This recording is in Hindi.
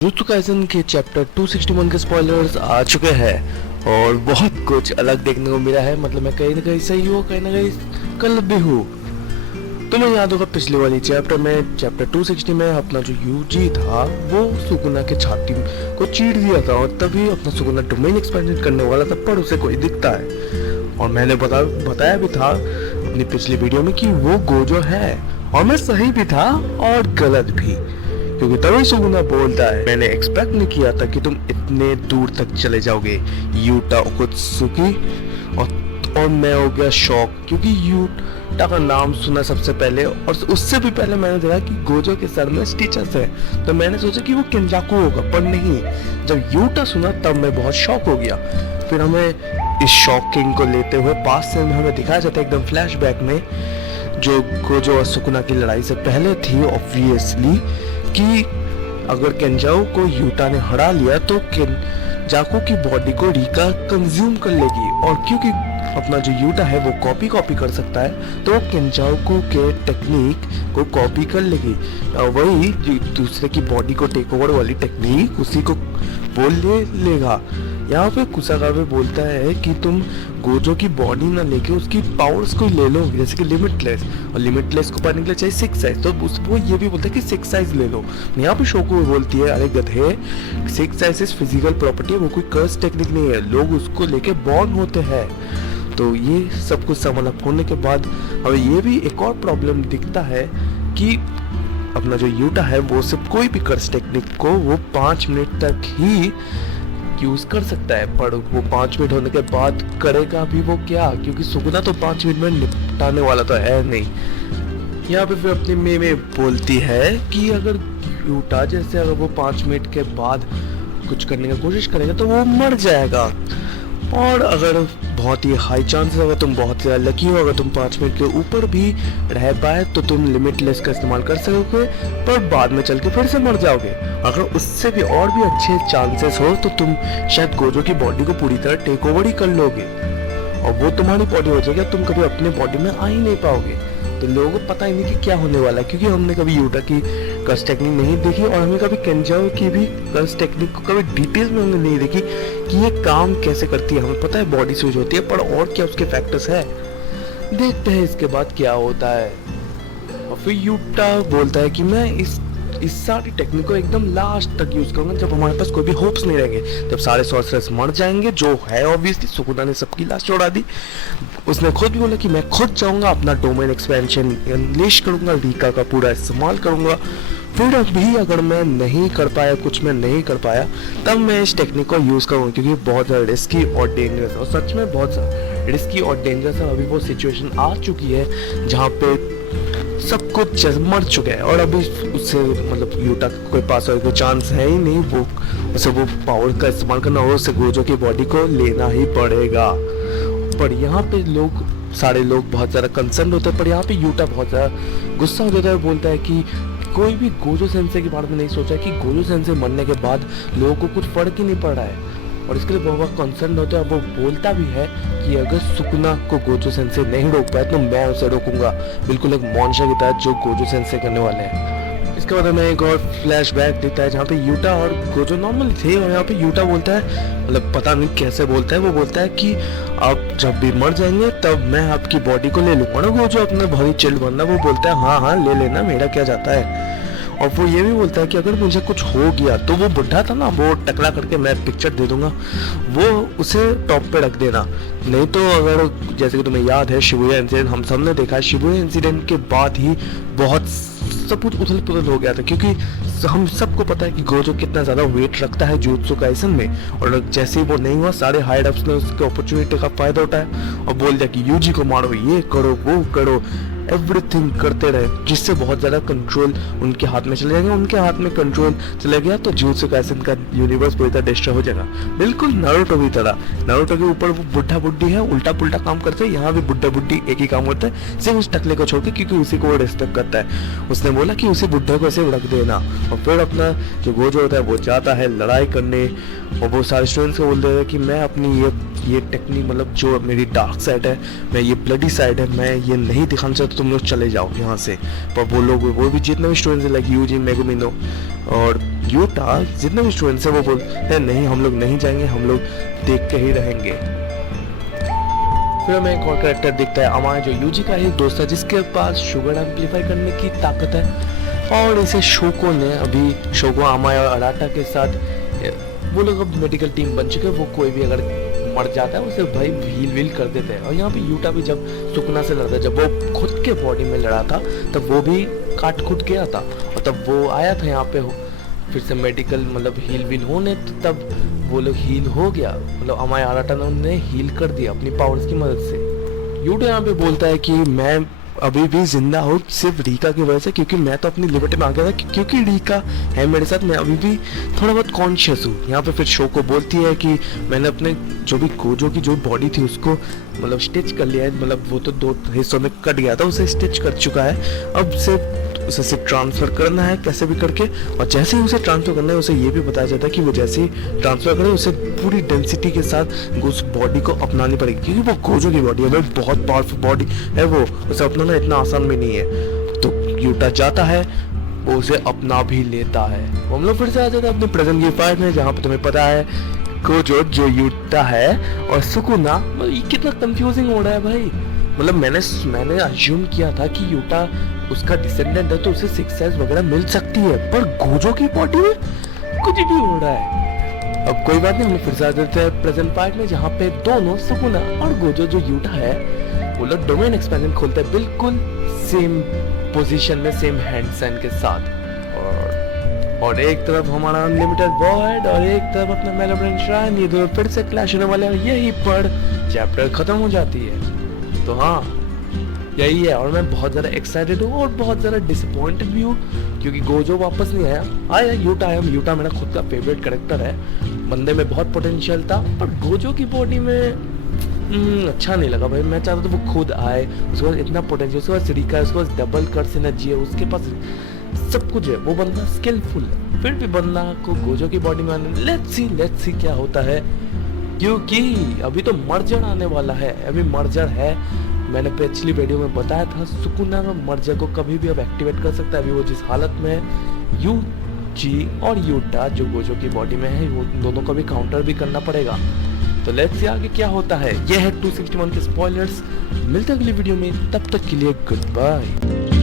जुत्सु काइसन के चैप्टर 261 के स्पॉयलर्स आ चुके हैं और बहुत कुछ अलग देखने को मिला है। मतलब मैं कहीं ना कहीं सही हूँ, कहीं ना कहीं गलत भी हूँ। तो मैं याद होगा पिछले वाली चैप्टर में, चैप्टर 260 में अपना जो यूजी था वो सुकुना के छाती को चीर दिया था और तभी अपना सुकुना डोमेन एक्सपेंड करने वाला था, पर उसे कोई दिखता है। और मैंने बताया भी था अपनी पिछली वीडियो में कि वो गोजो है, और मैं सही भी था और गलत भी, क्योंकि तभी सुकुना बोलता है मैंने एक्सपेक्ट नहीं किया था कि तुम इतने दूर तक चले जाओगे यूटा ओकुत्सुकी। और मैं हो गया शॉक, क्योंकि यूटा का नाम सुना सबसे पहले, और उससे भी पहले मैंने देखा कि गोजो के सर में स्टिचेस है, तो मैंने सोचा कि वो केंजाकू होगा, पर नहीं। जब यूटा सुना तब मैं बहुत शॉक हो गया। फिर हमें इस शॉकिंग को लेते हुए पास से हमें दिखाया जाता है एकदम फ्लैशबैक में, जो गोजो और सुकुना की लड़ाई से पहले थी ऑब्वियसली, कि अगर केंजाओ को यूटा ने हरा लिया तो केंजाकू की बॉडी को रिका कंज्यूम कर लेगी, और क्योंकि अपना जो यूटा है वो कॉपी कर सकता है, तो वो केंजाओ के टेक्निक को कॉपी कर लेगी। वही दूसरे की बॉडी को टेक ओवर वाली टेक्निक उसी को ले लेगा। यहाँ पे कुसाकाबे बोलता है कि तुम गोजो की बॉडी ना लेके उसकी पावर्स को ले लो, जैसे कि लिमिटलेस, और लिमिटलेस को पाने के लिए चाहिए 6 साइज, तो वो ये भी बोलता है कि 6 साइज ले लो। यहाँ पे शोको बोलती है अरे गधे, 6 साइज फिजिकल प्रॉपर्टी है, वो कोई कर्स टेक्निक नहीं है, लोग उसको लेके बॉर्न होते हैं। तो ये सब कुछ समझ होने के बाद हमें ये भी एक और प्रॉब्लम दिखता है कि अपना जो यूटा है वो सिर्फ कोई भी कर्स टेक्निक को वो 5 मिनट तक ही यूज कर सकता है, पर वो 5 मिनट होने के बाद करेगा भी वो क्या, क्योंकि सुकुना तो 5 मिनट में निपटाने वाला तो है नहीं। यहाँ पे फिर अपनी में बोलती है कि अगर यूटा जैसे अगर वो 5 मिनट के बाद कुछ करने की कोशिश करेगा तो वो मर जाएगा, और अगर बहुत ही हाई चांसेस, अगर तुम बहुत ज़्यादा लकी हो, अगर तुम 5 मिनट के ऊपर भी रह पाए तो तुम लिमिटलेस का इस्तेमाल कर सकोगे, पर बाद में चल के फिर से मर जाओगे। अगर उससे भी और भी अच्छे चांसेस हो तो तुम शायद गोजो की बॉडी को पूरी तरह टेक ओवर ही कर लोगे, और वो तुम्हारी बॉडी हो जाएगी, तुम कभी अपने बॉडी में आ ही नहीं पाओगे। तो लोगों को पता ही नहीं कि क्या होने वाला है, क्योंकि हमने कभी यूटा की कर्स टेक्निक नहीं देखी, और हमें कभी केंजाओ की भी कर्स टेक्निक को कभी डिटेल्स में हमने नहीं देखी कि ये काम कैसे करती है। हमें पता है बॉडी स्विच होती है, पर और क्या उसके फैक्टर्स है, देखते हैं इसके बाद क्या होता है। और फिर यूटा बोलता है कि मैं इस सारी टेक्निक को एकदम लास्ट तक यूज करूंगा, जब हमारे पास कोई भी होप्स नहीं रहेंगे, जब सारे सॉर्सरर्स मर जाएंगे, जो है ऑब्वियसली सुकुना ने सबकी लाश छोड़ा दी। उसने खुद भी बोला कि मैं खुद जाऊंगा, अपना डोमेन एक्सपेंशन अनलीश करूंगा, रिका का पूरा इस्तेमाल करूंगा। फिर अभी अगर मैं नहीं कर पाया, कुछ मैं नहीं कर पाया, तब मैं इस टेक्निक को यूज करूंगा, क्योंकि बहुत ज़्यादा रिस्की और डेंजरस है, और सच में बहुत ज़्यादा रिस्की और डेंजरस है। अभी वो सिचुएशन आ चुकी है जहाँ पे सब कुछ मर चुके हैं, और अभी उससे मतलब यूटा के पास और कोई चांस है ही नहीं, वो उसे वो पावर का इस्तेमाल करना और उसे गोजो की बॉडी को लेना ही पड़ेगा। पर यहाँ पे सारे लोग बहुत ज़्यादा कंसर्न होते हैं, पर यहाँ पे यूटा बहुत ज़्यादा गुस्सा हो जाता है, बोलता है कि कोई भी गोजो सेंसे के बारे में नहीं सोचा कि गोजो सेंसे मरने के बाद लोगों को कुछ फर्क ही नहीं पड़ रहा है, और इसके लिए बहुत कंसर्न होता है। वो बोलता भी है कि अगर सुकुना को गोजो सेंसे नहीं रोक पाए तो मैं उसे रोकूंगा, बिल्कुल एक मॉन्स्टर की तरह जो गोजो सेंसे करने वाले हैं। इसके बाद हमें एक और फ्लैशबैक दिखता है जहाँ पे यूटा और गोजो नॉर्मल थे, और यहाँ पे यूटा बोलता है, मतलब पता नहीं कैसे बोलता है, वो बोलता है कि आप जब भी मर जाएंगे तब मैं आपकी बॉडी को ले लूँगा ना। गोजो अपना बहुत चिल बनना, वो बोलता है हाँ हाँ ले लेना, मेरा क्या जाता है। और वो ये भी बोलता है कि अगर मुझे कुछ हो गया तो वो बुढ़ा था ना, वो टकला करके मैं पिक्चर दे दूंगा, वो उसे टॉप पे रख देना। नहीं तो अगर जैसे कि तुम्हें याद है शिबुया इंसिडेंट, हम सबने देखा है शिबुया इंसिडेंट के बाद ही बहुत सब कुछ उथल पुथल हो गया था, क्योंकि हम सबको पता है कि गोजो कितना ज़्यादा वेट रखता है जुत्सु काइसन में, और जैसे ही वो नहीं हुआ सारे हाइड अप्स ने उसके अपॉर्चुनिटी का फायदा उठाया और बोल दिया कि यूजी को मारो, ये करो वो करो, एवरीथिंग करते रहे, जिससे बहुत ज़्यादा कंट्रोल उनके हाथ में चले जाएंगे। उनके हाथ में कंट्रोल चले गया तो जुत्सु काइसन का यूनिवर्स पूरी तरह डिस्ट्रॉय हो जाएगा, बिल्कुल नारुतो की तरह। नारुतो के ऊपर वो बुढ़ा बुड्ढी है, उल्टा पुल्टा काम करते हैं, यहाँ भी बुढ़ा बुड्ढी एक ही काम करता है, सिर्फ उस टकले को छोड़ के, क्योंकि उसी को वो डिस्टर्ब करता है। उसने बोला कि उसी बुढ़े को ऐसे रख देना, और फिर अपना जो गोजो होता है वो जाता है लड़ाई करने, और वो सारे स्टूडेंट्स को बोल रहे थे कि मैं अपनी ये टेक्निक मतलब जो मेरी डार्क साइड है, मैं ये ब्लडी साइड है, मैं ये नहीं दिखाना चाहता, तुम लोग चले जाओ यहाँ से। पर वो भी जितने भी स्टूडेंट्स हैं लाइक यूजी, मेगुमिनो और यूटा, जितने भी स्टूडेंट्स हैं वो बोलते हैं नहीं हम लोग नहीं जाएंगे, हम लोग देख के ही रहेंगे। फिर हमें एक और कैरेक्टर दिखता है, हमारा जो यूजी का एक दोस्त है जिसके पास शुगर एम्पलीफाई करने की ताकत है। और इसे शोको ने अभी शोको, अमाया और अराटा के साथ वो लोग अब मेडिकल टीम बन चुके हैं। वो कोई भी अगर मर जाता है उसे भाई हील वील कर देते हैं। और यहाँ पे यूटा भी जब सुकुना से लड़ता, जब वो खुद के बॉडी में लड़ा था तब वो भी काट खुद गया था, और तब वो आया था यहाँ पे फिर से मेडिकल मतलब हील वील होने, तो तब वो लोग हील हो गया, मतलब अमाया अराटा ने उन्हें हील कर दिया अपनी पावर्स की मदद से। यूटा यहाँ पे बोलता है कि मैं अभी भी जिंदा हूँ सिर्फ रीका की वजह से, क्योंकि मैं तो अपनी लिबर्टी में आ गया था, क्योंकि रीका है मेरे साथ, मैं अभी भी थोड़ा बहुत कॉन्शियस हूँ। यहाँ पे फिर शोको बोलती है कि मैंने अपने जो भी गोजो की जो बॉडी थी उसको मतलब स्टिच कर लिया है, मतलब वो तो 2 हिस्सों में कट गया था, उसे स्टिच कर चुका है, अब उसे सिर्फ ट्रांसफ़र करना है कैसे भी करके। और जैसे ही उसे ट्रांसफ़र करना है उसे ये भी बताया जाता है कि वो जैसे ही ट्रांसफ़र करे उसे पूरी डेंसिटी के साथ उस बॉडी को अपनानी पड़ेगी, क्योंकि वो गोजो की बॉडी है, वो बहुत पावरफुल बॉडी है, वो उसे अपनाना इतना आसान भी नहीं है। तो यूटा जाता है, वो उसे अपना भी लेता है। हम लोग फिर से आ जाते हैं अपने प्रेजेंट की फाइट में, जहाँ पर तुम्हें पता है गोजो जो यूटा है और सुकुना, मतलब ये कितना कंफ्यूजिंग हो रहा है भाई। मतलब मैंने अज्यूम किया था कि यूटा उसका डिसेंडेंट है तो उसे 6 साइज वगैरह मिल सकती है, पर गोजो की बॉडी में कुछ भी हो रहा है। अब कोई बात नहीं, हम लोग फिर से आ जाते हैं प्रेजेंट पार्ट में, जहाँ पे दोनों सुकुना और गोजो जो यूटा है वो लोग डोमेन एक्सपेंशन खोलते हैं बिल्कुल सेम पोजीशन में, सेम हैंड साइन के साथ। और एक तरफ हमारा अनलिमिटेड वर्ल्ड और एक तरफ अपना मेलाब्रेन श्राइन, ये दोनों फिर से क्लैश होने वाले हैं, यही पर चैप्टर खत्म हो जाती है। तो हाँ यही है, और मैं बहुत ज़्यादा एक्साइटेड हूँ और बहुत ज़्यादा डिसअपॉइंटेड भी हूँ, क्योंकि गोजो वापस नहीं आया यूटा आया। यूटा मेरा खुद का फेवरेट कैरेक्टर है, बंदे में बहुत पोटेंशियल था, पर गोजो की बॉडी में अच्छा नहीं लगा भाई। मैं चाहता था वो खुद आए, उसके पास इतना पोटेंशियल, उसके पास रिका है, उसके पास डबल कर सिनर्जी है, उसके पास सब कुछ है, वो बंदा स्किलफुल है, फिर भी बंदा को गोजो की बॉडी में आने। लेट्स सी क्या होता है, क्योंकि अभी तो मर्जर आने वाला है। अभी मर्जर है, मैंने पिछली वीडियो में बताया था, सुकुना मर्जर को कभी भी अब एक्टिवेट कर सकता है। अभी वो जिस हालत में है, यूजी और यूटा जो गोजो की बॉडी में है, वो दोनों को भी काउंटर भी करना पड़ेगा। तो लेट्स सी आगे क्या होता है। यह है 261 के स्पॉयलर्स। मिलते हैं अगली वीडियो में, तब तक के लिए गुड बाय।